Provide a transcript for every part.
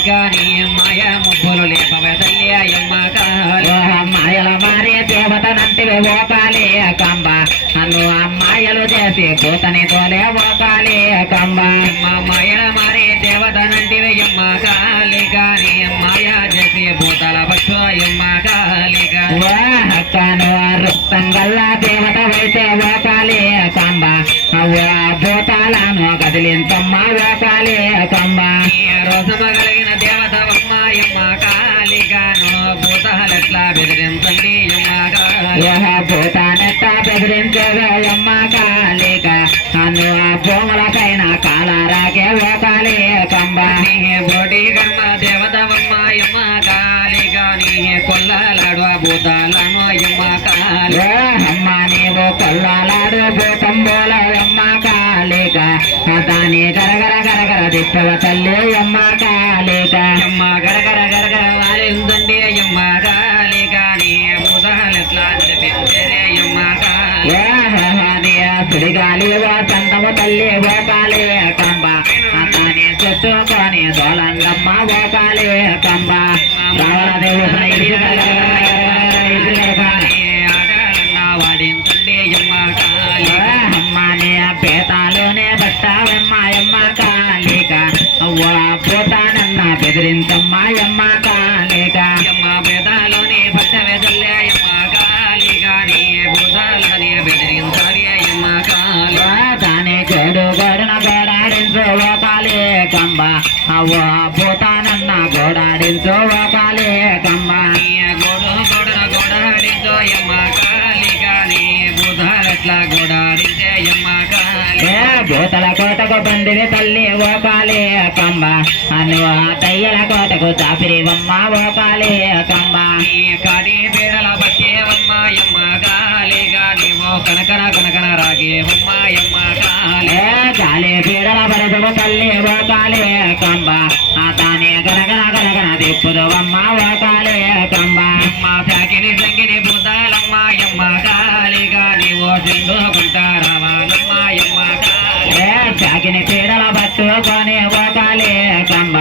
కాళికాని మాయ ముగ్గులు లేపవే తల్లి అయ్యమ్మ కాళి మాయల మారే దేవతనంటివి ఓ కాళీ కంబ నన్ను అమ్మాయలు చేసి పూతని తోలే ఓ కాళీ కంబ మాయల మారే దేవతనంటివి అమ్మ కాళికాని మాయ చేసి భూతల పట్టు అయ్యమ్మ కాళికా హక్కను రక్తంగల్లా దేవత వైతే ఓ కాళీ కంబ భూతాలను కదిలించమ్మ ఓ కాళీ కంబ రోజమ కలిగిన దేవతమ్మ అమ్మ కాళికాను భూతాలెట్లా బెదిరించండి అమ్మ భూతానెట్లా బెదిరించేవే అమ్మ కాళిక నన్ను ఆ భూములకైనా కాలారాకే ఓ కాళీ కంబ బోటి కర్మ దేవతమ్మ అమ్మ కాళికాని కొల్లలాడు భూతాలను అమ్మ కాళి అమ్మ నీవు కొల్లాలాడు భూతంబోల అమ్మ కాళిక దాని గరగర గరగర దిప్పవ తల్లి అమ్మ కాళిక అమ్మ గరగర గరగర వాలిందండి అమ్మ కాళికాని భూతాలెట్లా నడిపించరే అమ్మ కాళి సుడిగాలి ఓ చందము తల్లి ఓ కాళీ కంబ దాని చెట్టుకొని దోలంగమ్మ ఓ కాళీ కంబ వాడించండి అమ్మ కాళి అమ్మనే పేతాలోనే బట్టావమ్మ అమ్మ కాళిక అవ్వ పోతానన్న బెదిరించమ్మ అమ్మ కాళిక అమ్మ పేదాలోనే పట్టవే తల్లి అమ్మ కాళికాని భూతాలని బెదిరించాలి అమ్మ కాళి దాని చెడు గోడన గోడాడించు ఓ కాళీ కంబ అవ్వ పోతానన్న గోడాడించు ఓ కాళీ కంబ గోడు గోడన గోడాడించో అమ్మ కాళికాని భూతాలెట్లా గోడాడించే అమ్మ కాళి భూతల కోటకు బండివి తల్లి ఓ కాళీ కంబ అను తయ్యల కోటకు చాపిరివమ్మ ఓ కాళీ కంబ కాడి పీడల పట్టేవమ్మ అమ్మ కాళికాని ఓ కనకన కనకన రాగేవమ్మ అమ్మ కాళి గాలి పీడల పరదము తల్లి ఓ కాళీ కంబ దాని గనగన గనగన దిప్పుదవమ్మ ఓ కాళీ కంబ అమ్మ ప్యాకిని సంగిని భూతాలమ్మ అమ్మ కాళికాని ఓ సింధుకుంటారావాలమ్మ అమ్మ కాళి చాకిని పీడల పట్టుకొని ఓ కాళీ కంబ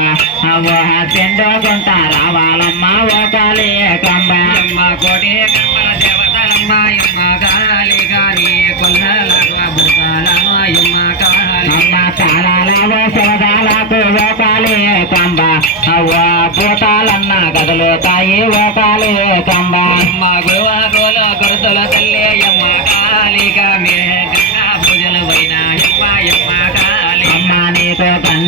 ఓ సింధుకుంటా రావాలమ్మ ఓ కాళీ కంబ అమ్మ కోటి కర్మల దేవతలమ్మ అమ్మ కాళికాని కొల్లలకు భూతాలమ్మ అమ్మ కాళి అమ్మ తాళాల శవదాలకు ఓ కాళీ కంబ ఓ భూతాలన్న కదులుతాయి ఓ కాళీ కంబ